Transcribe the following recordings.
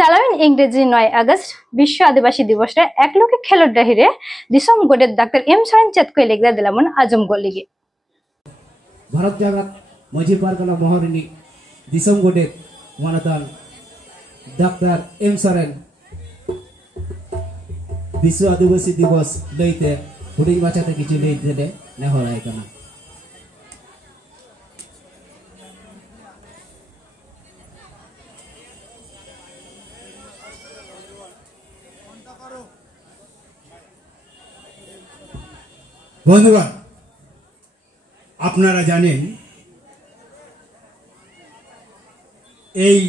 চালামিন ইংরেজি 9 আগস্ট বিশ্ব আদিবাসী দিবসে এক লোকে খেলোর ডাহিরে দিসম গোডের ডাক্তার এম সরেন চেতকই লেগদা দিলামন আজম গলিগে ভারত জাগাত মাঝি পারগনা মহারিনী দিসম গোডের মানতান ডাক্তার এম সরেন বিশ্ব আদিবাসী দিবস লইতে হুডিং বাচ্চাতে কিছু লইতে নেহরাই কানা বন্ধুগণ, আপনারা জানেন এই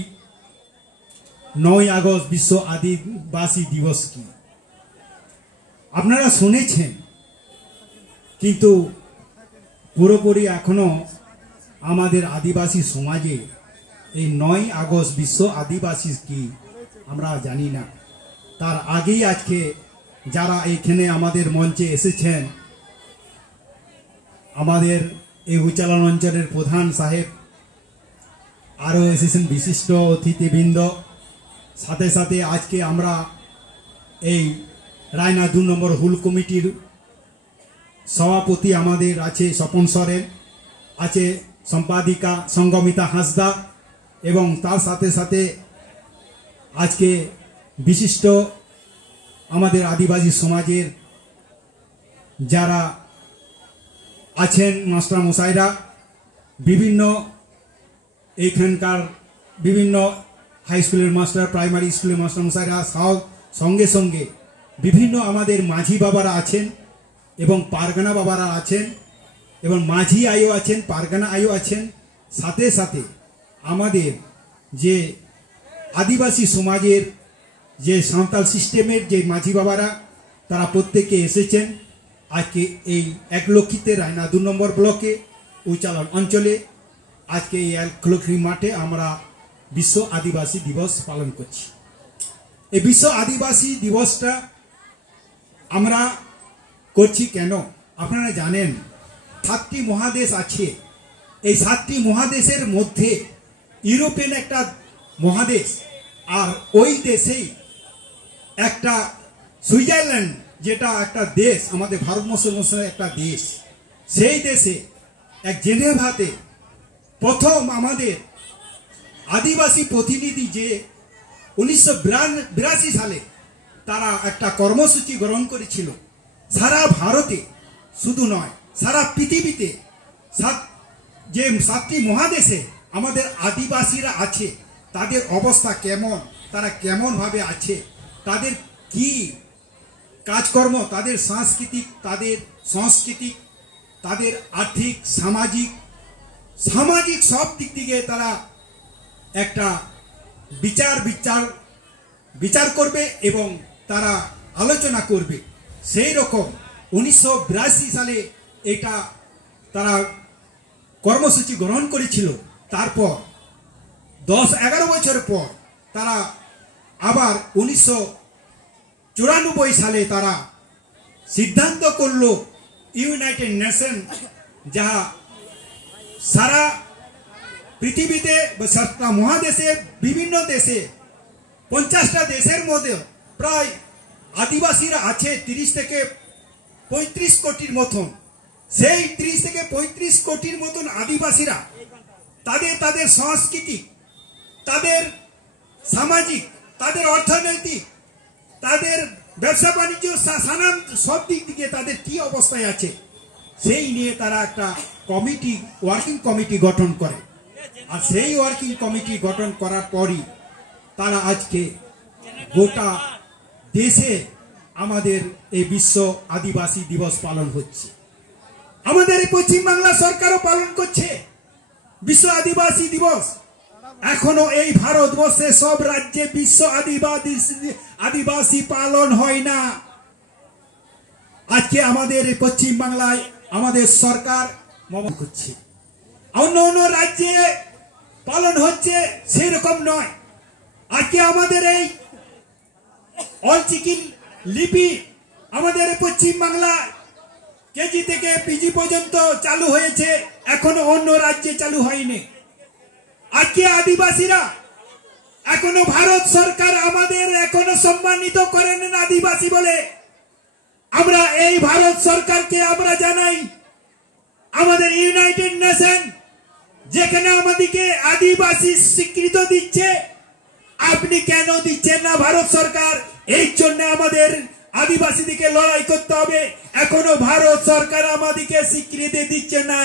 9 আগস্ট বিশ্ব আদিবাসী দিবস কি আপনারা শুনেছেন, কিন্তু পুরোপুরি এখনো আমাদের আদিবাসী সমাজে এই 9 আগস্ট বিশ্ব আদিবাসী কি আমরা জানি না। তার আগেই আজকে যারা এইখানে আমাদের মঞ্চে এসেছেন, আমাদের এই উচ্চালন অঞ্চলের প্রধান সাহেব, আরও এসেছেন বিশিষ্ট অতিথিবৃন্দ, সাথে সাথে আজকে আমরা এই রায়না 2 নম্বর হুল কমিটির সভাপতি আমাদের আছে স্বপন সরেন, আছে সম্পাদিকা সঙ্গমিতা হাঁসদা, এবং তার সাথে সাথে আজকে বিশিষ্ট আমাদের আদিবাসী সমাজের যারা আছেন মাস্টার মশাইরা, বিভিন্ন এইখানকার বিভিন্ন হাই স্কুলের মাস্টার, প্রাইমারি স্কুলের মাস্টার মশাইরা, সঙ্গে সঙ্গে বিভিন্ন আমাদের মাঝি বাবারা আছেন এবং পারগানা বাবারা আছেন, এবং মাঝি আয়ও আছেন, পারগানা আয়ও আছেন, সাথে সাথে আমাদের যে আদিবাসী সমাজের যে সাঁওতাল সিস্টেমের যে মাঝি বাবারা, তারা প্রত্যেকে এসেছেন আজকে এই একলক্ষিতে রায়না 2 নম্বর ব্লকে উচ্চালন অঞ্চলে। আজকে এই একলক্ষী মাঠে আমরা বিশ্ব আদিবাসী দিবস পালন করছি। এই বিশ্ব আদিবাসী দিবসটা আমরা করছি কেন আপনারা জানেন? 7টি মহাদেশ আছে। এই 7টি মহাদেশের মধ্যে ইউরোপিয়ান একটা মহাদেশ, আর ওই দেশেই একটা সুইজারল্যান্ড, যেটা একটা দেশ, আমাদের ভারতবর্ষের একটা দেশ, সেই দেশে এক জেনেভাতে প্রথম আমাদের আদিবাসী প্রতিনিধি যে 1982 সালে তারা একটা কর্মসূচি গ্রহণ করেছিল। সারা ভারতে শুধু নয়, সারা পৃথিবীতে যে 7টি মহাদেশে আমাদের আদিবাসীরা আছে, তাদের অবস্থা কেমন, তারা কেমনভাবে আছে, তাদের কি কাজকর্ম, তাদের সাংস্কৃতিক, তাদের আর্থিক, সামাজিক সব দিক থেকে তারা একটা বিচার করবে এবং তারা আলোচনা করবে। সেই রকম 1982 সালে এটা তারা কর্মসূচি গ্রহণ করেছিল। তারপর 10-11 বছর পর তারা আবার 1994 সালে তারা সিদ্ধান্ত করল, ইউনাইটেড নেশন, যাহা সারা পৃথিবীতে 7টা মহাদেশে বিভিন্ন দেশে 50টা দেশের মধ্যে প্রায় আদিবাসীরা আছে 30 থেকে 35 কোটির মতন। সেই 30 থেকে 35 কোটির মতন আদিবাসীরা তাদের সাংস্কৃতিক, তাদের সামাজিক, তাদের অর্থনৈতিক, তাদের ব্যবসা বাণিজ্য, নানান সব দিক থেকে তাদের কি অবস্থায় আছে, সেই নিয়ে তারা একটা ওয়ার্কিং কমিটি গঠন করে। আর সেই ওয়ার্কিং কমিটি গঠন করার পরই তারা আজকে গোটা দেশে আমাদের এই বিশ্ব আদিবাসী দিবস পালন হচ্ছে। আমাদের এই পশ্চিমবাংলা সরকারও পালন করছে বিশ্ব আদিবাসী দিবস। এখনো এই ভারতবর্ষে সব রাজ্যে বিশ্ব আদিবাসী পালন হয় না। আজকে আমাদের এই পশ্চিমবাংলায় আমাদের সরকার করছে, অন্য রাজ্যে পালন হচ্ছে সেরকম নয়। আজকে আমাদের এই অলচিকি লিপি আমাদের পশ্চিমবাংলায় কেজি থেকে পিজি পর্যন্ত চালু হয়েছে, এখনো অন্য রাজ্যে চালু হয়নি। আজকে আদিবাসীরা এখনো ভারত সরকার আমাদের এখনো সম্মানিত করেন আদিবাসী বলে। আমরা এই ভারত সরকারকে আমরা জানাই, আমাদের ইউনাইটেড নেশন যেখানে আমাদেরকে আদিবাসী স্বীকৃতি দিচ্ছে, আপনি কেন দিচ্ছেন না ভারত সরকার? এই জন্য আমাদের আদিবাসীদেরকে লড়াই করতে হবে। এখনো ভারত সরকার আমাদেরকে স্বীকৃতি দিচ্ছে না।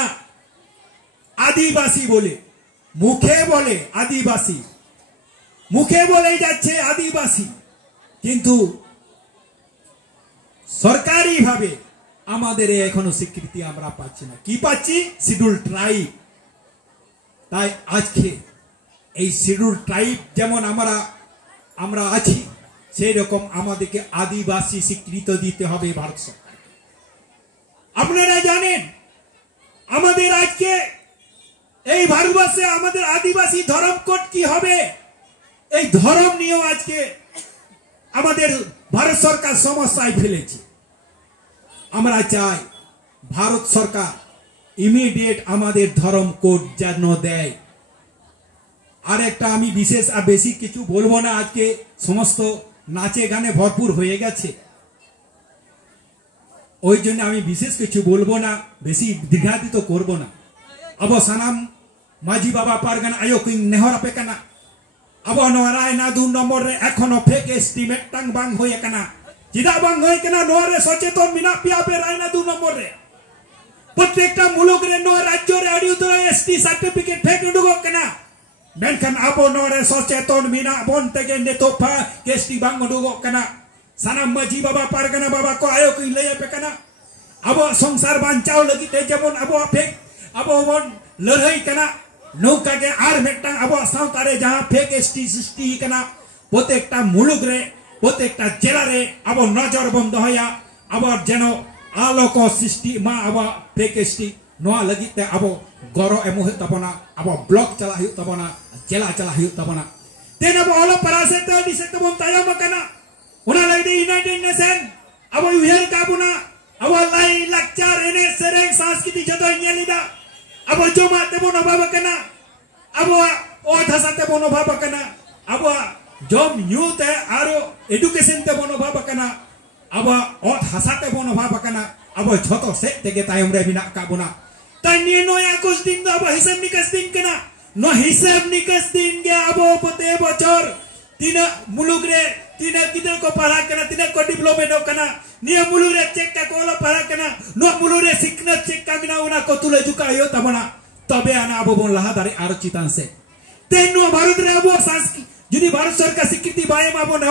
আদিবাসী বলে মুখে বলে আদিবাসী, মুখে বলে যাচ্ছে আদিবাসী, কিন্তু সরকারি ভাবে আমাদের এখনো স্বীকৃতি আমরা পাচ্ছি না। কি পাচ্ছি? Schedule tribe. তাই আজকে এই শিডিউল ট্রাইব যেমন আমরা আছি, সেই রকম আমাদেরকে আদিবাসী স্বীকৃতি দিতে হবে ভারত সরকার। আপনারা জানেন আমাদের আজকে এই ভারতবর্ষে আমাদের আদিবাসী ধর্ম কোড কি হবে, এই ধর্ম নিয়েও আজকে আমাদের ভারত সরকার সমস্যায় ফেলেছে। আমরা চাই ভারত সরকার ইমিডিয়েট আমাদের ধর্ম কোড যেন দেয়। আর একটা আমি বিশেষ আর বেশি কিছু বলবো না, আজকে সমস্ত নাচে গানে ভরপুর হয়ে গেছে, ওই জন্য আমি বিশেষ কিছু বলবো না, বেশি দীর্ঘায়িত করবো না। अब सानाम माझी बाबा पारगाना आयो किंग नेहरा पे कना अब नोराय ना 2 नंबर रे एखोनो फेक एस्टिमेट टांग बांग होय कना चिदा बांग होय कना नोरे सचेतन मिना पिया पे राय ना 2 नंबर रे प्रत्येकटा मुलुग रे नो राज्य रे आडी उतर एसटी सर्टिफिकेट फेक उडुगो कना मेनखान अब नोरे सचेतन मिना बोन तेगे नेतो फा केस्टी बांग उडुगो कना सानाम माझी बाबा पारगाना बाबा को आयो किंग लय पे कना अब संसार बांचाव लगी ते जेमन अब फेक अब वन लड़ाई कना नौका के आर मेटा अब सावतारे जहां फेक एसटी सृष्टि कना प्रत्येकटा मुलुग रे प्रत्येकटा जिला रे अब नजर बंद होया अब जेनो आलोक सृष्टि मा अब फेक एसटी नोआ लगिते अब गरो एमो हे तबना अब ब्लॉक चला हियो तबना जिला चला हियो तबना तेन अब ऑल परासे त दिसे तबन तायम कना उना लगी यूनाइटेड नेशन अब युहेर काबुना अब लाई लक्चार एने सेरेंग संस्कृति जतो न्यालिदा अब जो माते बोनो बाबा कना अब ओ धसाते बोनो बाबा कना अब जॉब यूथ है आरो एजुकेशन ते बोनो बाबा कना अब ओ धसाते बोनो बाबा कना अब छोटो से तेगे तायम रे बिना काबुना तनी नो या कुछ दिन अब हिसाब निकास दिन कना नो हिसाब निकास दिन के अब पते बचर तीन मुलुग रे तीन किधर को पढ़ा कना तीन को डिप्लोमा नो कना निया मुलुग रे चेक का कोला पढ़ा कना नो मुलुग रे सिकना चेक का बिना उना को तुले जुका यो तबना तबे आना अब बोन लहा दारे आरो चितान से तेनो भारत रे अब संस्कृति जुदी भारत सरकार स्वीकृति बाय माबो न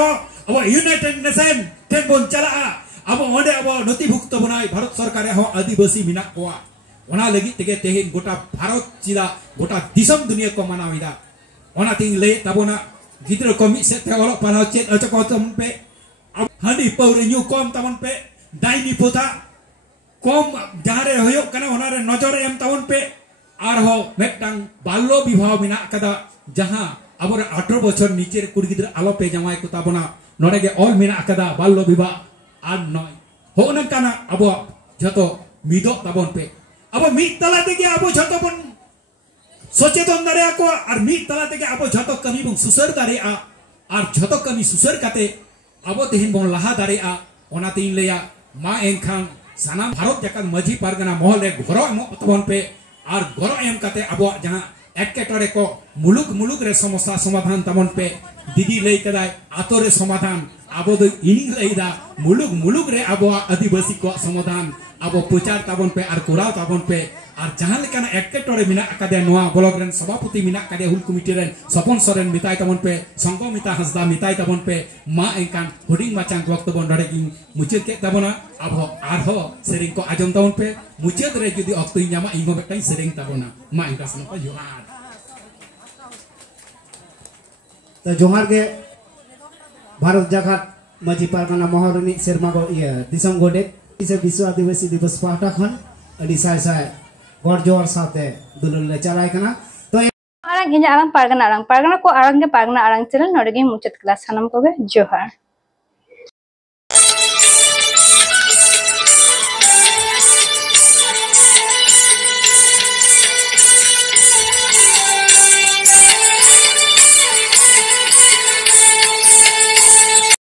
अब यूनाइटेड नेशन तेन बोन चला अब ओंडे अब नथिभुक्त बनाय भारत सरकार हो आदिवासी मिना कोआ ओना लगी तेगे तेहिन गोटा भारत चिदा गोटा दिसम दुनिया को मनाविदा ओना तिंग ले तबना गिद्र को मिट से ते ओलो पढ़ाओ चेत अचको तम पे हांडी पौरे न्यू कम तमन पे दाइनी पोता कम जहारे होयो कना होनारे नजर एम तमन पे आर हो मेटांग बाल्लो विवाह मिना कदा जहां अबर 18 बछर नीचे कुड़ी गिद्र आलो पे जमाय को तबना नोडेगे ऑल मिना कदा बाल्लो विवाह आर नय हो न कना अब जतो मिदो तबन पे अब मी तला तेगे अब जतो बन सचेतन दारे को और मी तला तेगे अब जतो कमी बन सुसर दारे आ और जतो कमी सुसर काते अब तेहिन बोन लहा दारे आ ओना तीन लेया मा एनखान सानाम भारत जकात माझी पारगाना महल रे घरो एम तबन पे और घरो एम काते अब जहां एकेटरे को मुलुग मुलुग रे समस्या समाधान तबन पे दीदी लई कदाय आतो रे समाधान अब दो इनिंग लईदा मुलुग मुलुग रे अब आदिवासी को समाधान अब प्रचार तबन पे और कोराव तबन पे और जहां लेकाना एकेटरे मिना अकादे नोआ ब्लॉग रेन सभापति मिना कादे हुल कमिटी रेन सपन सरेन मिताय तबन पे संगमिता हंसदा मिताय तबन पे मा एकान हुडिंग माचान वक्तव्य नडे गिं मुचेद के तबना अब आरहो सेरिंग को आजम तबन पे मुचेद रे जुदी अक्तो इनामा इंगो बेटाई सेरिंग तबना मा एका सनपा जोहार तो जोहार के भारत जगत माझी पारगाना महरनी सेरमा को ये दिसम गोडे इसे विश्व आदिवासी दिवस पाटा खन अडी साय साय गौर जोर साथे दुलुल ले चलाय कना तो आरंग इन्या आरंग पारगाना को आरंग के पारगाना आरंग चैनल नोडे गे मुचत क्लास हनम को गे जोहार।